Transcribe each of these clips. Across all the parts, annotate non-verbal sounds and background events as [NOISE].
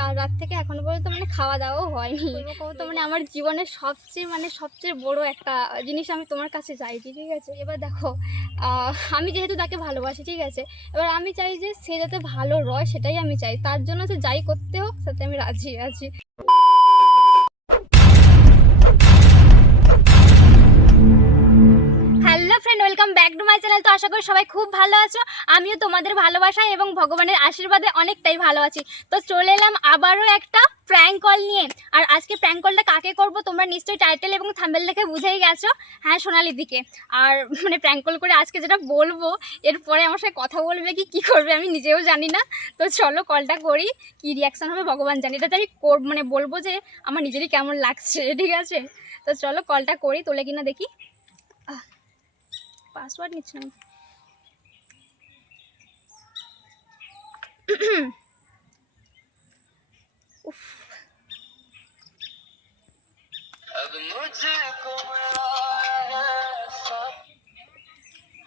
কাল রাত থেকে এখনও পর্যন্ত মানে খাওয়া দাওয়াও হয়নি। তো মানে আমার জীবনের সবচেয়ে মানে সবচেয়ে বড় একটা জিনিস আমি তোমার কাছে চাইছি ঠিক আছে? এবার দেখো আমি যেহেতু তাকে ভালোবাসি ঠিক আছে? এবার আমি চাই যে সে যাতে ভালো রয় সেটাই আমি চাই। তার জন্য যে যাই করতে হোক সাথে আমি রাজি আছি। Friend welcome back to my channel তো আশা করি সবাই খুব ভালো আছো। আমিও তোমাদের ভালোবাসায় এবং ভগবানের আশীর্বাদে অনেকটাই ভালো আছি। তো চলে এলাম আবারও একটা প্র্যাঙ্ক কল নিয়ে। আর আজকে প্র্যাঙ্ক কলটা কাকে করব তোমরা নিশ্চয়ই টাইটেল এবং থাম্বেল দেখে বুঝেই গেছো। হ্যাঁ সোনালি দিকে। আর মানে প্র্যাঙ্ক কল করে আজকে যেটা বলব, এরপরে আমার সাথে কথা বলবে কি কি করবে আমি নিজেও জানি না। তো চলো কলটা করি, কি রিয়াকশন হবে ভগবান জানি। এটাতে আমি মানে বলব যে আমার নিজেরই কেমন লাগছে, ঠিক আছে? তো চলো কলটা করি, তোলে কিনা দেখি। পাসওয়ার্ড নিচ্ছিলাম উফ।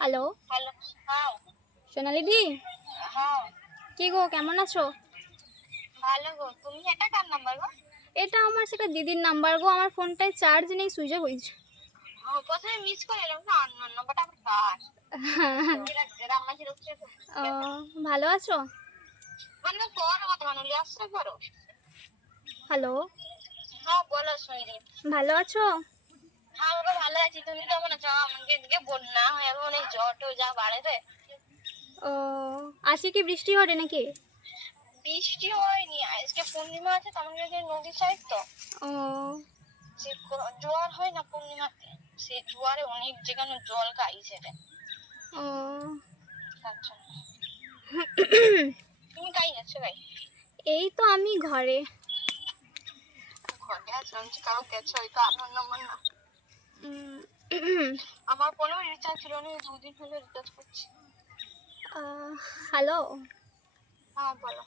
হ্যালো? হ্যাঁ। সোনালি দি? হ্যাঁ। কি গো কেমন আছো? ভালো গো তুমি এটা কার নাম্বার গো? এটা আমার সেটা দিদির নাম্বার গো আমার ফোনটায় চার্জ নেই সুইচে অফ হয়েছে। কোথায় মিস করে এলাম না অন্য নাম্বারটা ও, ভালো আছো? মানে করো হ্যালো? হ্যাঁ ভালো আছো? হ্যাঁ ভালো আছি। তুমি কেমন আছো? আমাকে এদিকে বন্যা হয়ে যাবে অনেক জ্বর টর যা ও আজকে কি বৃষ্টি হবে নাকি? বৃষ্টি হয়নি। আজকে পূর্ণিমা আছে তো আমাদের নদী সাইড তো। ও। জোয়ার হয় না পূর্ণিমাতে। সেই জোয়ারে অনেক যেখানে জল গাইছে রে ও। জন্য [COUGHS] তুমি গাই আছো গাই এই তো আমি ঘরে। ঘরে আছো আমি কারও গেছো হয়তো আনার নাম্বার না। [COUGHS] আমার ফোনেও রিচার্জ ছিল না এই দুদিন হলো রিচার্জ করছি। হ্যালো হ্যাঁ বলো।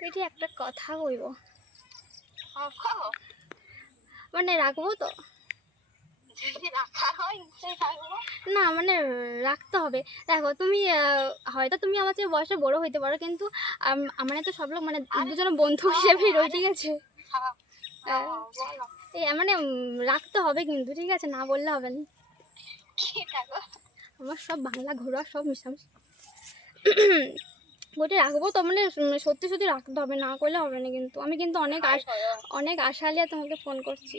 তুই একটা কথা কইব হ্যাঁ মানে রাখব তো যদি রাখা হয় নিশ্চয়ই থাকব না মানে রাখতে হবে। দেখো তুমি হয়তো তুমি আমার চেয়ে বয়সে বড় হইতে পারো কিন্তু আমার তো সব লোক মানে দুজন বন্ধু হিসেবেই রয়ে ঠিক আছে এই মানে রাখতে হবে কিন্তু ঠিক আছে না বললে হবে না। আমার সব বাংলা ঘরোয়া সব মিশামিশি। ওটা রাখব তো মানে সত্যি সত্যি রাখতে হবে না করলে হবে না কিন্তু। আমি কিন্তু অনেক আশ অনেক আশা নিয়ে তোমাকে ফোন করছি।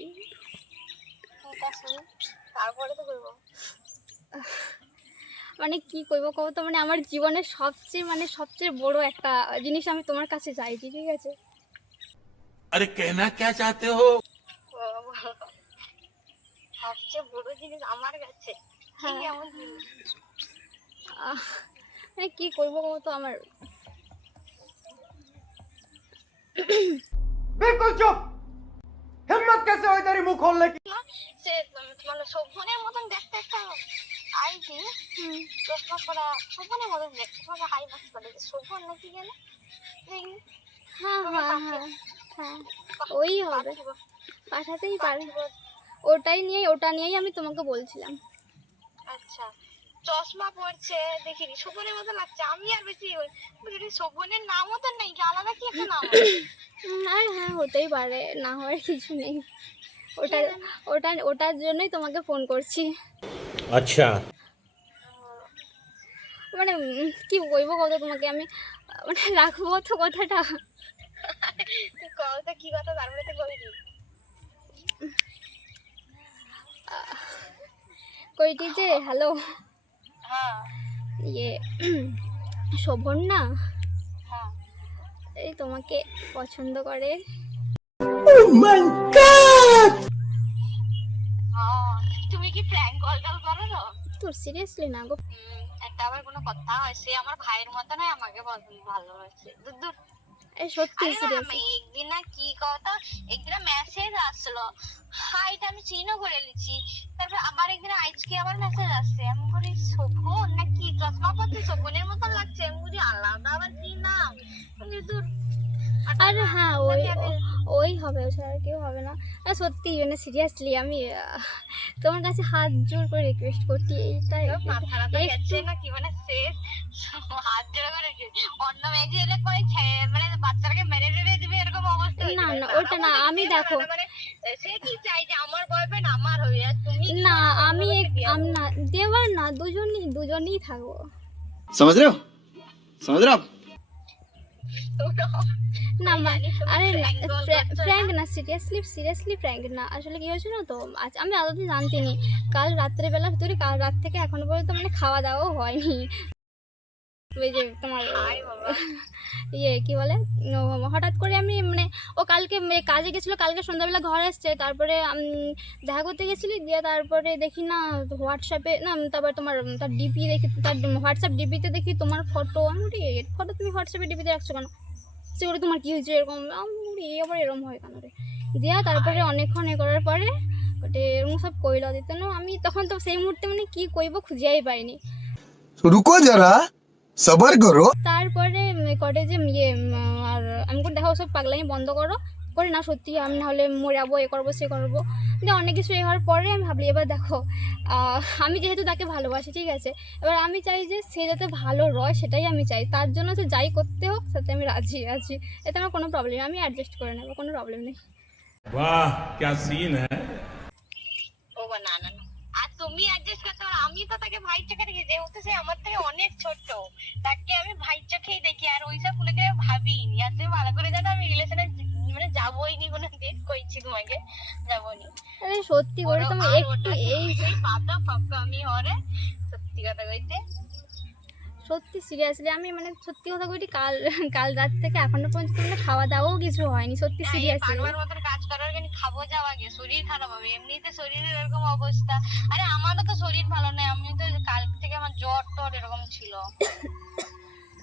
মানে কি করব কব তো? মানে আমার জীবনের সবচেয়ে মানে সবচেয়ে বড় একটা জিনিস আমি তোমার কাছে চাইছি ঠিক আছে? আরে কেনা কে চাতে হো? সবচেয়ে বড় জিনিস আমার কাছে। হ্যাঁ। মানে কি করব কব তো আমার? চুপ! হিম্মত কেসে ওই তারি মুখ হল কি? সে মানে শোভনের মতন দেখতে একটা আই আইজি চশমা করা শোভনের মতন দেখতে পরে হাই মাস্ক করে শোভন নাকি গেলে হ্যাঁ হ্যাঁ, হ্যাঁ হ্যাঁ হ্যাঁ ওই হবে। পাঠাতেই পারব। ওটাই নিয়ে ওটা নিয়েই আমি তোমাকে বলছিলাম। আচ্ছা। চশমা পরছে দেখিনি। শোভনের মতো লাগছে। আমি আর বেশি শোভনের নামও তো নেই আলাদা কি একটা নাম হ্যাঁ হ্যাঁ হতেই পারে। না হওয়ার কিছু নেই। ওটা ওটা ওটার জন্যই তোমাকে ফোন করছি। আচ্ছা। মানে কি বলব কত তোমাকে? আমি মানে রাখব তো কথাটা। কথা কি কথা তারপরে তো কইনি কইটি যে হ্যালো ইয়ে শোভন না? হ্যাঁ। এই তোমাকে পছন্দ করে। হ্যাঁ তুমি কি প্র্যাঙ্ক কল টল করো না তোর সিরিয়াসলি না গো। একটা আবার কোনো কথা হয় সে আমার ভাইয়ের মতো নয় আমাকে পছন্দ ভালোবাসে। দূর দূর। সত্যি সিরিয়াস একদিন না কি কথা একদিন মেসেজ আসলো। হাইটা আমি চিনো করে লিছি তারপর আবার একদিন আজকে আবার মেসেজ আসছে। আমি বলি শোভন না কি চশমা পড়তে শোভনের মতো লাগছে। আমি বলি আলাদা আবার কি নাম? দূর আর হ্যাঁ ওই ওই হবে ওছাড়া কেউ হবে না। আর সত্যি মানে সিরিয়াসলি আমি তোমার কাছে হাত জোর করে রিকোয়েস্ট করছি এইটাই। না না ওটা না আমি দেখো। না আমি না দেওয়ার না দুজনই দুজনই থাকব। সমুদ্র সমুদ্র না মা- আরে prank না। ফ্র্যাঙ্ক না সিরিয়াসলি সিরিয়াসলি ফ্র্যাঙ্ক না। আসলে কি হয়েছে না তো? আজ আমি এতদিন জানতিনি। কাল রাত্রেবেলা ভিতরে কাল রাত থেকে এখনও পর্যন্ত মানে খাওয়া দাওয়াও হয়নি। ওই যে তোমার ইয়ে কি বলে? হঠাৎ করে আমি মানে ও কালকে কাজে গেছিল কালকে সন্ধ্যাবেলা ঘর এসছে। তারপরে দেখা করতে গেছিলি দিয়ে তারপরে দেখি না হোয়াটসঅ্যাপে না তারপর তোমার তার ডিপি দেখি তার হোয়াটসঅ্যাপ ডিপিতে দেখি তোমার ফটো আমি ফটো তুমি হোয়াটসঅ্যাপে ডিপিতে রাখছো কেন? আসছে ওরে তোমার কী হয়েছে এরকম? আবার এরকম হয় কেন রে? দিয়া তারপরে অনেকক্ষণ এ করার পরে ওটে এরকম সব কইল দিত। না আমি তখন তো সেই মুহূর্তে মানে কি কইব খুঁজিয়াই পাইনি। রুকো যারা সবার করো। তারপরে কটে যে ইয়ে আর আমি দেখা সব পাগলামি বন্ধ করো। করে না সত্যি আমি নাহলে মরে যাবো এ করবো সে করবো দিয়ে অনেক কিছু এ হওয়ার পরে আমি ভাবলি এবার দেখো আহ, আমি যেহেতু তাকে ভালোবাসি ঠিক আছে এবার আমি চাই যে সে যাতে ভালো রয় সেটাই আমি চাই তার জন্য সে যাই করতে হোক সাথে আমি রাজি আছি এতে আমার কোনো প্রবলেম আমি অ্যাডজাস্ট করে নেবো কোনো প্রবলেম নেই वाह क्या सीन है ও বা না না না। আর তুমি অ্যাডজাস্ট করতে পারো আমি তো তাকে ভাই চোখে দেখি যেহেতু সে আমার থেকে অনেক ছোট তাকে আমি ভাই চোখেই দেখি আর ওইসব কোনো দিন ভাবিনি আর তুমি ভালো করে জানো আমি রিলেশনে মানে যাবোই নি কোনো দিন কইছি তোমাকে যাব নি আরে সত্যি করে তুমি একটু এই পাতা ফাঁকা আমি হরে সত্যি কথা কইতে। সত্যি সিরিয়াসলি আমি মানে সত্যি কথা কইটি কাল কাল রাত থেকে এখনও পর্যন্ত মানে খাওয়া দাওয়াও কিছু হয়নি সত্যি হ্যাঁ, সিরিয়াসলি পাগলার মতন কাজ করার জন্য খাব যাওয়া আগে শরীর খারাপ হবে এমনিতে শরীরের এরকম অবস্থা। আরে আমারও তো শরীর ভালো নয় আমি তো কাল থেকে আমার জ্বর টর এরকম ছিল। [COUGHS]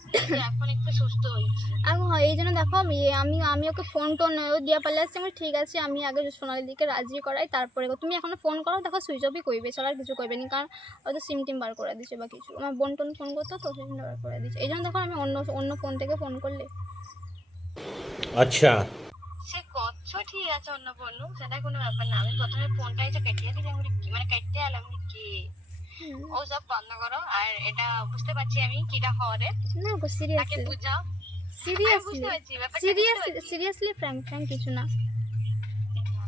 [COUGHS] এখন একটু সুস্থ হয়েছি। আমি এই জন্য দেখো আমি আমি আমি ওকে ফোন টোন দিয়া পারলে আসছে। আমি ঠিক আছে আমি আগে সোনালি দিকে রাজি করাই তারপরে তুমি এখন ফোন করো দেখো সুইচ অফই কইবে চলার কিছু করবে না কারণ হয়তো সিম টিম বার করে দিচ্ছে বা কিছু। আমার বোন টোন ফোন করতো তো সেই বার করে দিচ্ছে এই জন্য দেখো আমি অন্য অন্য ফোন থেকে ফোন করলে। আচ্ছা। সে কচ্ছ ঠিক আছে অন্য ফোন সেটা কোনো ব্যাপার না। আমি প্রথমে ফোনটাই যে কেটে দিই আমি মানে কেটে আলাম কি? ও সব বন্ধ করো আর এটা বুঝতে পারছি আমি কিটা হরে না গো তাকে বুঝাও। Seriously seriously. Seriously frank frank কিছু না আমি- ঠিক আছে আমি বুঝতে পারছি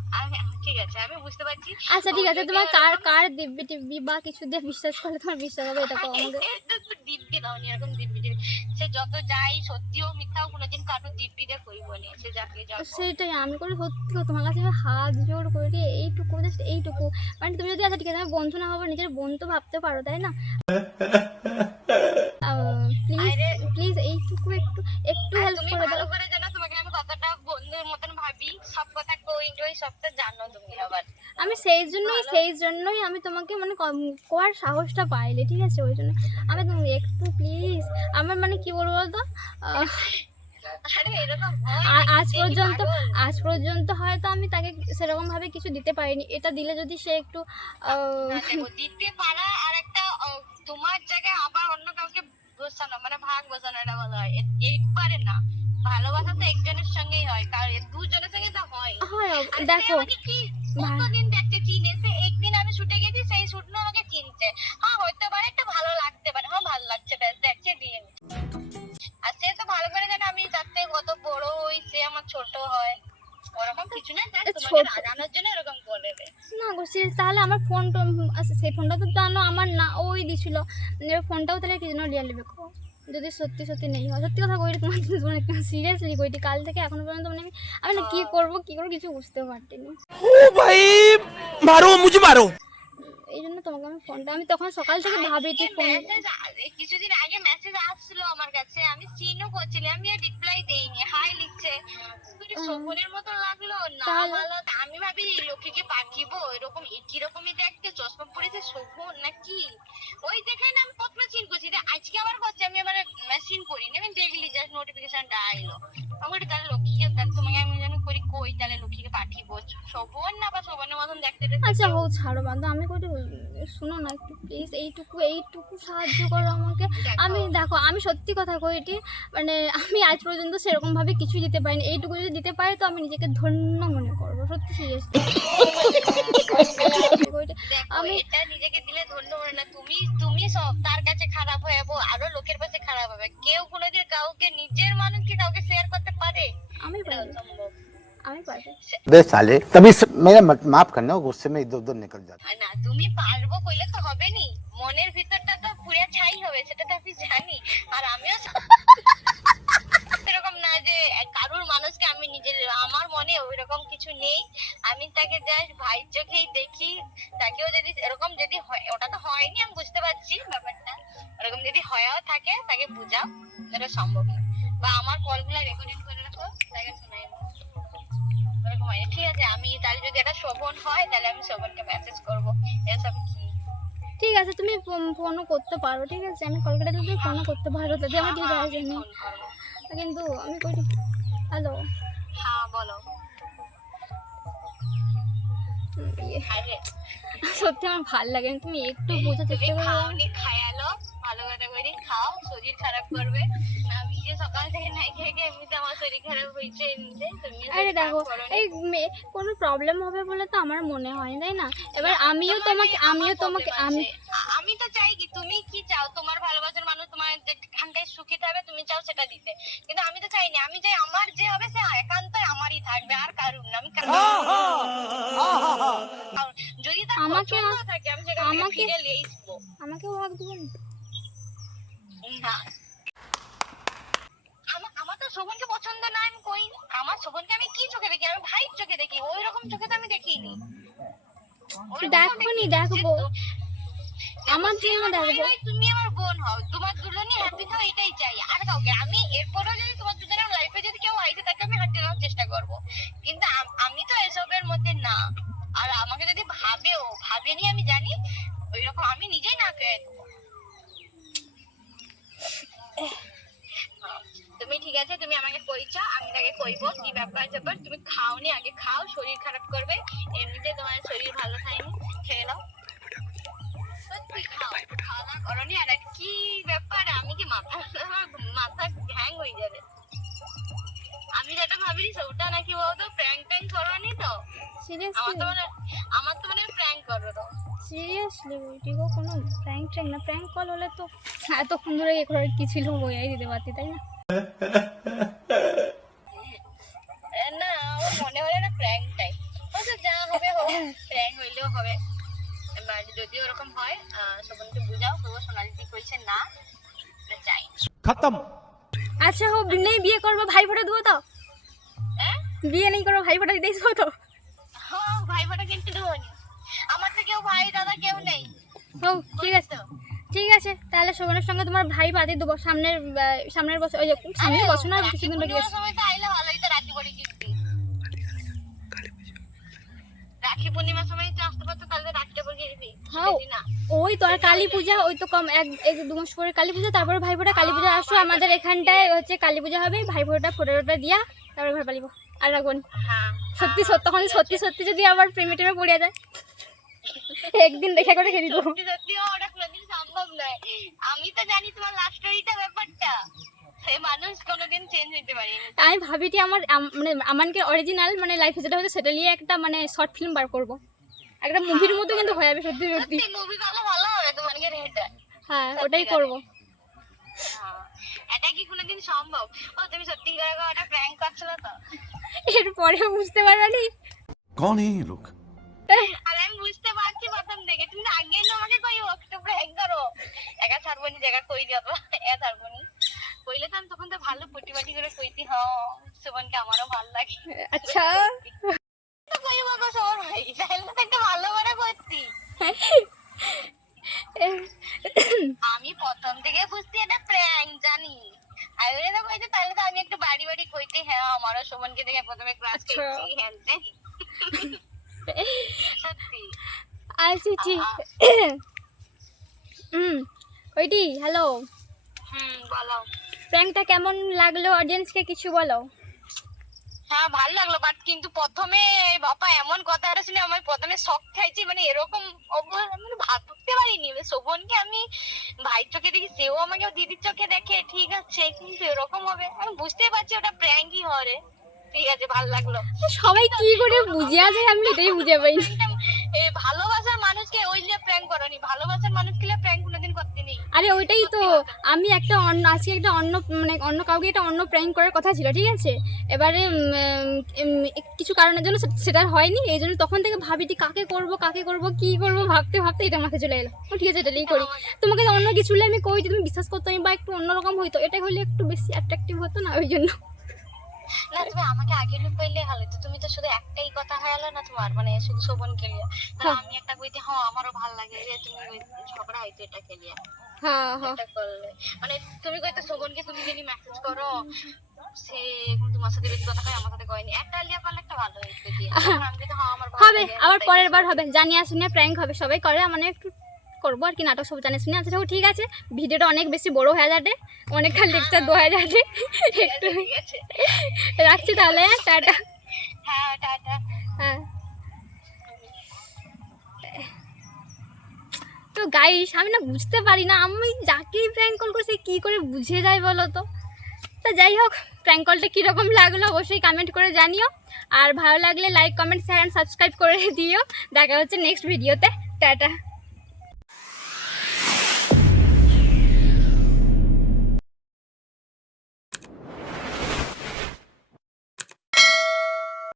আচ্ছা ঠিক আছে তোমার কার কার দিব্যি টিব্বি বা কিছু দিয়ে বিশ্বাস করলে তোমার বিশ্বাস হবে এটা কো আমাকে। [LAUGHS] এটা দিব্যি দাও এরকম দিব্যি। সে যত যাই সত্যিও মিথ্যাও কোনোদিন কারও দিব্যি দিয়ে কইব নি সে যাকে সেটাই আমি করে সত্যি তোমার কাছে হাত জোর করে এইটুকু জাস্ট এইটুকু। মানে তুমি যদি আচ্ছা ঠিক আছে আমি বন্ধু না হব নিজের বন্ধু ভাবতে পারো তাই না? [LAUGHS] প্লিজ প্লিজ এইটুকু একটু একটু হেল্প করে দাও। বন্ধুর মতন ভাবি। সব কথা কই টই সব তো জানো তুমি আবার। আমি সেই জন্যই সেই জন্যই আমি তোমাকে মানে কোয়ার সাহসটা পাইলে ঠিক আছে? ওই জন্য আমি তুমি একটু প্লিজ আমার মানে কি বলব বলতো? আজ পর্যন্ত আজ পর্যন্ত হয়তো আমি তাকে সেরকম ভাবে কিছু দিতে পারিনি। এটা দিলে যদি সে একটু দিতে পারা আর একটা তোমার জায়গায় আবার অন্য কাউকে বসানো মানে ভাগ এটা বলা হয়। একবারে না। ভালোবাসা তো একজনের সঙ্গেই হয় কারণ দুজনের সঙ্গে তো হয়। দেখো কতদিন দেখতে চিনে? সে একদিন আমি শুটে গেছি সেই শুট আমাকে চিনছে। হ্যাঁ হইতে পারে একটা ভালো লাগতে পারে। হ্যাঁ ভালো লাগছে ব্যাস দেখছে দিয়ে আর সে তো ভালো করে জানে আমি তার থেকে কত বড় হই সে আমার ছোট হয়। ওরকম কিছু না just তোমাকে রাগানোর জন্য এরকম বলে না গো সে- তাহলে আমার ফোন আচ্ছা, সেই ফোনটা তো জানো আমার না ওই দিছিল। ফোনটাও তাহলে কি জন্য লিয়া নেবে সত্যি সত্যি নেই। হয় সত্যি কথা কইটি তোমার মানে সিরিয়াসলি কইটি কাল থেকে এখনও পর্যন্ত মানে আমি না কি হ্যাঁ। করব কি করব কিছু বুঝতে পারছি না ও ভাই মারো মুঝে মারো। এই জন্য তোমাকে আমি ফোনটা আমি তখন সকাল থেকে ভাবি ঠিক ফোন কিছুদিন আগে মেসেজ আসছিল আমার কাছে। আমি সিনও করছিলাম আমি আর রিপ্লাই দেইনি। হাই লিখছে শকুনের মতো লাগল। না ভালো। আমি ভাবি লক্ষ্মীকে পাঠিয়েবো? এরকম একই রকমই দেখতে। চশমা পরেছে শকুন নাকি? ওই দেখে না আমি প্রথমে সিন করছি। যে আজকে আবার করছে আমি আবার সিন করিনি। আমি দেখলি জাস্ট নোটিফিকেশনটা আইলো। আমি বলি, তাহলে লক্ষ্মীকে দেখ তোমাকে আমি জানি করি কই তাহলে লক্ষ্মীকে পাঠিয়েবো। শোভন না বা শোভনের মতন দেখতে আচ্ছা হোক ছাড়ো বান্ধব আমি কইটি শুনো না একটু প্লিজ এইটুকু এইটুকু সাহায্য করো আমাকে। আমি দেখো আমি সত্যি কথা কইটি মানে আমি আজ পর্যন্ত সেরকম ভাবে কিছুই দিতে পারিনি। এইটুকু যদি দিতে পারি তো আমি নিজেকে ধন্য মনে করব সত্যি সিরিয়াস আমি- এটা নিজেকে দিলে ধন্য মনে না তুমি তুমি সব তার কাছে খারাপ হয়ে যাব আরও লোকের কাছে খারাপ হবে। কেউ কোনোদিন কাউকে নিজের মানুষকে কাউকে শেয়ার করতে পারে? আমি এটা বেশ সালে তবে মেরা মাফ করনা গুসে মে ইদর নিকল যাবে। না তুমি পারব কইলে তো হবে নি মনের ভিতরটা তো পুরো ছাই হবে সেটা তো আমি জানি। আর আমিও এরকম না যে কারুর মানুষকে আমি নিজের আমার মনে ওইরকম কিছু নেই। আমি তাকে জাস্ট ভাই চোখেই দেখি। তাকেও যদি এরকম যদি হয় ওটা তো হয়নি আমি বুঝতে পারছি ব্যাপারটা। এরকম যদি হয়ও থাকে তাকে বুঝাও সেটা সম্ভব না। বা আমার কলগুলো রেকর্ডিং করে রাখো তাকে শোনাই দাও। ওরকম হয়। ঠিক আছে আমি তাহলে যদি এটা শোভন হয় তাহলে আমি শোভনকে মেসেজ করব। এসব কি? ঠিক আছে তুমি ফোন- ফোনও করতে পারো ঠিক আছে? আমি কলকাতা তুমি ফোনও করতে পারো তাতে আমার কিছু যায় আসে না ফোন কিন্তু আমি কই হ্যালো? হ্যাঁ বলো। আরে। সত্যি আমার ভালো লাগে তুমি একটু বোঝার চেষ্টা করো। খায়ালো? ভালো করে করে খাও শরীর খারাপ করবে। আমি যে সকাল থেকে নাই খেয়ে খেয়ে এমনিতে আমার শরীর খারাপ হয়েছে এমনিতে তুমি আরে দেখো এই কোনো প্রবলেম হবে বলে তো আমার মনে হয় তাই না? এবার আমিও তোমাকে আমিও তোমাকে আমি আমি তো চাই কি তুমি কি চাও? তোমার ভালোবাসার মানুষ তোমার যেখানটায় সুখী থাকবে তুমি চাও সেটা দিতে। কিন্তু আমি তো চাইনি আমি চাই আমার যে হবে সে একান্তই আমারই থাকবে আর কারুর না। আমি যদি আমাকে- পছন্দ থাকে আমি সেখান থেকে আমাকে- ফিরে নিয়ে আসব আমাকেও ভাগ দেবো না। না আমার আমার তো শোভনকে পছন্দ না আমি কই আমার শোভনকে আমি কি চোখে দেখি? আমি ভাইয়ের চোখে দেখি ওই রকম চোখে তো আমি দেখিনি। দেখোনি, দেখব। আমার জন্য দেখব তুমি আমার বোন হও। তোমার দুজনই হ্যাপি থাও এটাই চাই। আর কাউকে আমি এরপরেও যদি তোমার দুজনের লাইফে যদি কেউ আইতে থাকে আমি হাঁটতে নেওয়ার চেষ্টা করব। কিন্তু আমি তো এসবের মধ্যে না। আর আমাকে যদি ভাবেও ভাবেনি আমি জানি ওই রকম আমি নিজেই না দেবো। তুমি ঠিক আছে, তুমি আমাকে কইছো আমি তাকে কইবো কি ব্যাপার ব্যাপার তুমি খাওনি, আগে খাও, শরীর খারাপ করবে। এমনিতে তোমার শরীর ভালো থাকেনি। খেয়ে নাও। খাও, খাওয়া করনি? আর কি ব্যাপার? আমি কি মাথা মাথা হ্যাং হয়ে যাবে? তো ভাবিনি ওটা নাকি বলতো? প্র্যাঙ্ক ট্যাঙ্ক করনি তো? আমার তো মানে প্র্যাঙ্ক করো তো। সিরিয়াসলি গো কোনো প্র্যাঙ্ক ট্যাঙ্ক না প্র্যাঙ্ক কল হলে তো এতক্ষণ ধরে এ করে কি ছিল বইয়াই দিতে পারতি তাই না? মনে হলো না প্র্যাঙ্ক যা হবে প্র্যাঙ্ক হবে। ওরকম হয় বুঝাও না খতম। আচ্ছা হোক নেই বিয়ে করব ভাই ভরে দেবো তো। বিয়ে নেই কোনো ভাই ফোটা দিতে তো? হ্যাঁ ভাই ফোটা কিন্তু দেবো আমার তো কেউ ভাই দাদা কেউ নেই। ও ঠিক আছে। ঠিক আছে তাহলে শোভনের সঙ্গে তোমার ভাই বাদে দেবো। সামনের সামনের বছর ওই যে সামনের বছর না কিছুদিন বাকি আছে সময় তো আইলে ভালোই তো রাখি পরে পূর্ণিমার সময় তো আসতে পারতো তাহলে রাখতে পরে কিনবি হ্যাঁ ওই তো আর কালী পূজা ওই তো কম এক দু মাস পরে কালী পূজা তারপরে ভাই ফোটা কালী পূজা আসো আমাদের এখানটায় হচ্ছে কালী পূজা হবে ভাই ফোটা ফোটা টোটা দিয়া তারপরে ঘর পালিব। আর রাখব হ্যাঁ সত্যি সত্য তখন সত্যি সত্যি যদি আবার প্রেমে টেমে পড়ে যায়। একদিন দেখা করে খেয়ে দিব সত্যি সত্যি ওটা কোনোদিন সম্ভব নয়। আমি তো জানি তোমার লাভ স্টোরিটা ব্যাপারটা। মানুষ কোনোদিন আমি ভাবি যে আমার মানে আমানকে অরিজিনাল মানে লাইফ যেটা হচ্ছে সেটা নিয়ে একটা মানে শর্ট ফিল্ম বার করব। একটা হ্যাঁ, মুভির মতো কিন্তু হয়ে যাবে সত্যি সত্যি। মুভি হ্যাঁ ওটাই করব। হ্যাঁ, এটা কি কোনোদিন সম্ভব? ও তুমি সত্যি করে একটা প্র্যাঙ্ক তো। এরপরে বুঝতে পারবানি কোন এই লোক? আরে আমি বুঝতে পারছি প্রথম তুমি না করো। একা জায়গা কই একা কইলে তো আমি তখন তো ভালো পটিবাটি করে কইতি হ সুমনকে আমারও ভালো লাগে। আচ্ছা। তো কইব গো সবার ভাই তাহলে তো একটা ভালো করে করতি। আমি প্রথম থেকে বুঝছি এটা প্র্যাঙ্ক জানি। আমি বলে তো কইতে তাহলে তো আমি একটু বাড়ি বাড়ি কইতে হ্যাঁ আমারও সুমনকে দেখে প্রথমে ক্লাস আচ্ছা। খেয়েছি হ্যাঁ। সত্যি। আচ্ছা ঠিক হুম ওইটি হ্যালো। হুম বলো। প্র্যাঙ্কটা কেমন লাগল অডিয়েন্সকে কিছু বলো? হ্যাঁ ভালো লাগল বাট কিন্তু প্রথমে বাবা এমন কথাটা শুনে আমি প্রথমে শখ খাইছি মানে এরকম মানে ভাবতে পারিনি। শোভনকে আমি ভাই চোখে দেখি সেও আমাকে দিদির চোখে দেখে ঠিক আছে কিন্তু এরকম হবে আমি বুঝতেই পারছি ওটা প্র্যাঙ্কই হবে। ঠিক আছে ভালো লাগল। সবাই কি করে বুঝিয়া যায় আমি এটাই বুঝে পাই এ [LAUGHS] ভালোবাসার মানুষকে ওই যে প্র্যাঙ্ক করনি। ভালোবাসার মানুষকে প্র্যাঙ্ক কোনোদিন করতে নেই। আরে ওইটাই তো। আমি একটা অন্য আজকে একটা অন্য মানে অন্য কাউকে একটা অন্য প্র্যাঙ্ক করার কথা ছিল ঠিক আছে? এবারে কিছু কারণের জন্য সেটা আর হয়নি। এই জন্য তখন থেকে ভাবি যে কাকে করব কাকে করব কি করব? ভাবতে ভাবতে এটা মাথায় চলে এলো। ঠিক আছে এটাই করি। তোমাকে অন্য কিছু হলে আমি কই? যে তুমি বিশ্বাস করতো আমি বা একটু অন্যরকম হইতো এটা হলে একটু বেশি অ্যাট্রাকটিভ হতো না ওই জন্য। না তুমি আমাকে আগে লুকাইলে হলে তো তুমি তো শুধু একটাই কথা হলো না তোমার মানে শুধু শোভন খেলিয়া। তো হ্যাঁ। আমি একটা কইতে হ্যাঁ আমারও ভালো লাগে যে তুমি ওই ঝগড়া হইতো এটা খেলিয়া। হ্যাঁ হ্যাঁ। করলে। মানে তুমি কইতে শোভনকে তুমি যদি মেসেজ করো সে এখন তোমার সাথে বেশি কথা কয় আমার সাথে কয়নি। একটা লিয়া করলে একটা ভালো হইতো দিয়ে আমি কইতে হ্যাঁ আমার হবে আবার পরের বার হবে। জানিয়ে শুনে প্র্যাঙ্ক হবে। সবাই করে মানে একটু করব আর কি নাটক সব জানে শুনে। আচ্ছা ঠিক আছে। ভিডিওটা অনেক বেশি বড় হয়ে যাবে। অনেকটা লেকচার দেওয়া যাবে একটু রাখছি তাহলে হ্যাঁ টাটা। হ্যাঁ টাটা। হ্যাঁ। তো গাইস আমি না বুঝতে পারি না আমি যাকেই প্র্যাঙ্ক কল করছি কী করে বুঝে যায় বলো তো? তা যাই হোক প্র্যাঙ্ক কলটা কীরকম লাগল অবশ্যই কমেন্ট করে জানিও। আর ভালো লাগলে like comment share and subscribe করে দিও। দেখা হচ্ছে নেক্সট ভিডিওতে টাটা।